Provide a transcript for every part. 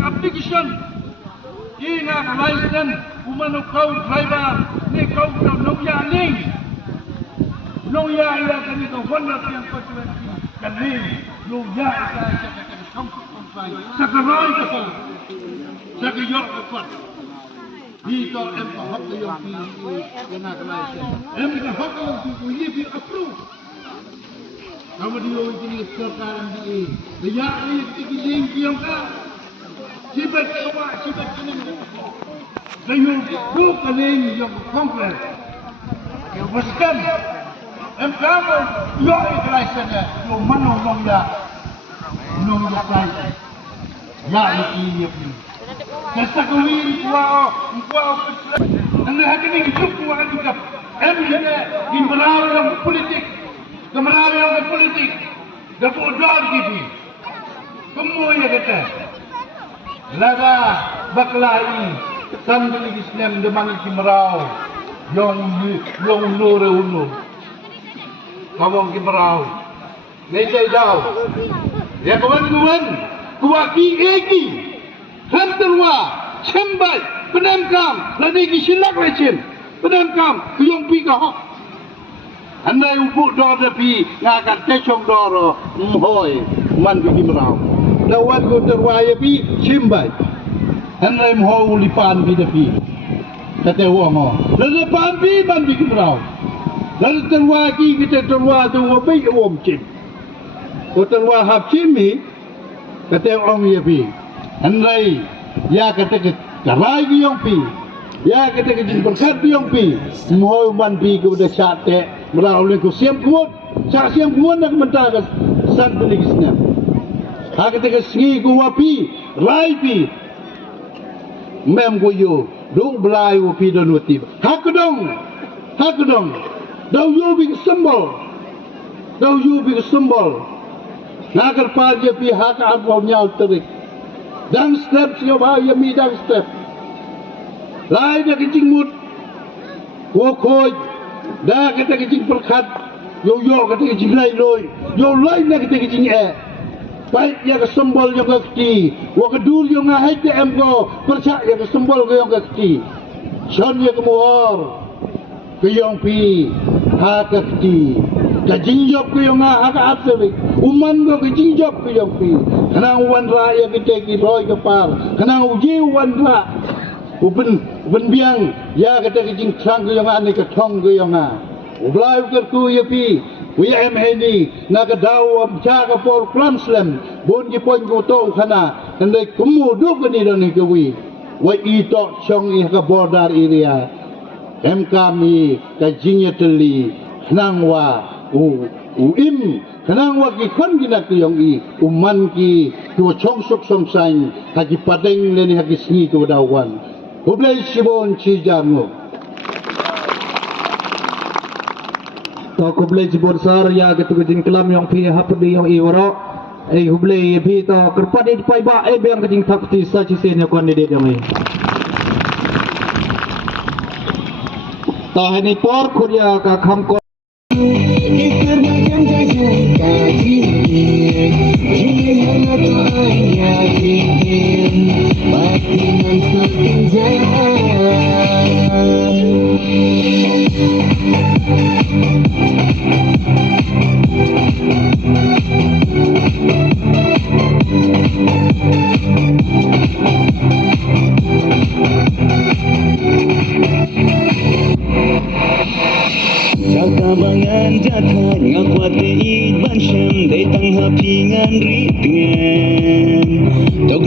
application ina license umano kau driver ni kau no ya ling no ya ila kani kau honda yang kau tu kani no ya ila kani kau sakaroi ka sakayok ka di to em ka hok yo pi kena license em ka hok yo pi ni pi approve kemudian ini sekarang di lihat ini tinggi yang kan sibet ini saya bukan ini yang kompleks yang besar kamu yo ikhlasnya yo mana orang ya nong ikhlas ya ini kesakuwi kuau anda hari ini cukup kuat juga di merawat politik kemenangan politik dapat dar gitu semua ya kata laga baklai sambil Islam demang kimerau yang nure unu kawang kimerau necai dau ya kawan-kawan kuaki eki hantarwa cembai penamkam lagi silak lecin penamkam kuyong pika andai upuk dor tapi ngakat kecong dor mhoi man bigi merau lawan ko terwaya pi cimbai andai mhoi lipan bi tapi kata uang lalu pan bi man bigi merau lalu terwaki kita terwa tu obai om cim ko terwa hab cimi kata uang ya pi andai ya kata karai gi yong pi ya kata kejin berkat yong pi mhoi man bi ko dah sate merau leko siam kuat nak mentah san penigisnya hak kita kesengi ku wapi rai pi mem ku yo dong belai wapi dan wati hak dong dau yo bi symbol nagar pa je pi hak abau nyal terik dan step sio ba ya mi dan step lai dah kecing mut wo khoi dah kata kecing perkat yo kata kecing lai loi yo lai nak kata kecing baik ya ke sembol yo kati wa kedul yo ngahai te em go percak ya ke sembol yo kati son ya ke muhor ke yong pi ha kati ka jinjop ke yo ngah ha atse uman go ke jinjop ke yong pi kana wan ra ya ke te ki roi ke par kana uji wan ra uben biang ya kata kecing sang ke yang ane ke thong ke yang a ublai ke ku ya pi wi em heni na ka daw am cha ka por translam bon ki pon ko to khana ndai kumu du ke ni don ke wi i to chong i ka border area em kami ka jingya teli nang wa u im kenang wa ki kon ki nak yong i uman ki tu chong sok song sang ka ki padeng le ni ha ki sni tu dawan Hublai Sibon Cijangu. To Hublai Sibon sar ya gitu kejing kelam yang pi hapdi yang iwara. Hublai pi to kerpat di pai ba beng kejing takti sa ci sen kon de demi. To hani por kuria ka kham ko Bangan jatah ngakuat deit bansyam dai tang hapingan ritngan tok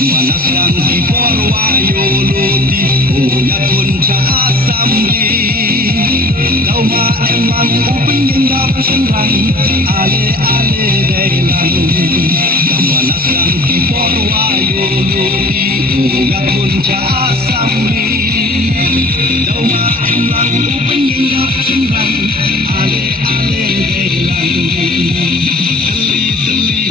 kamanas lang di porwayo lodi uyatun cha asambli kau ma emang upin ale ale dailan kamanas lang di porwayo lodi uyatun cha asambli kau ma emang upin ale ale dailan teli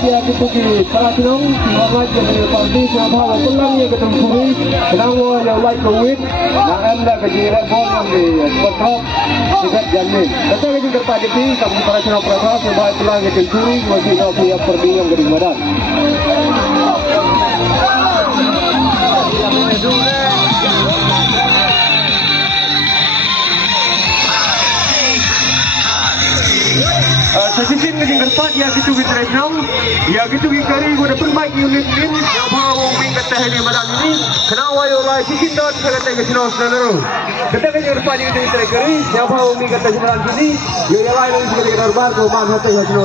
ya ketujuh Paratinong Siwamat yang berparti sama pulang ya ketempuri kenapa yang like kewit nak anda kejiran bom yang di sekolah sikat jamin kata keji terpajati kamu Paratinong Praha sebab pulang ya ketempuri masih nak punya pergi yang gedung badan Sesisin ngejeng kerpat ya gitu kita renang ya gitu kari gua dapat baik unit ini yang bawa wing kata hari malam ini kena wayo lai sisin dot kata ke sini saudara kata ngejeng kerpat yang kita kari yang bawa wing kata malam ini ya lai lagi kita normal ko ban hati ke sini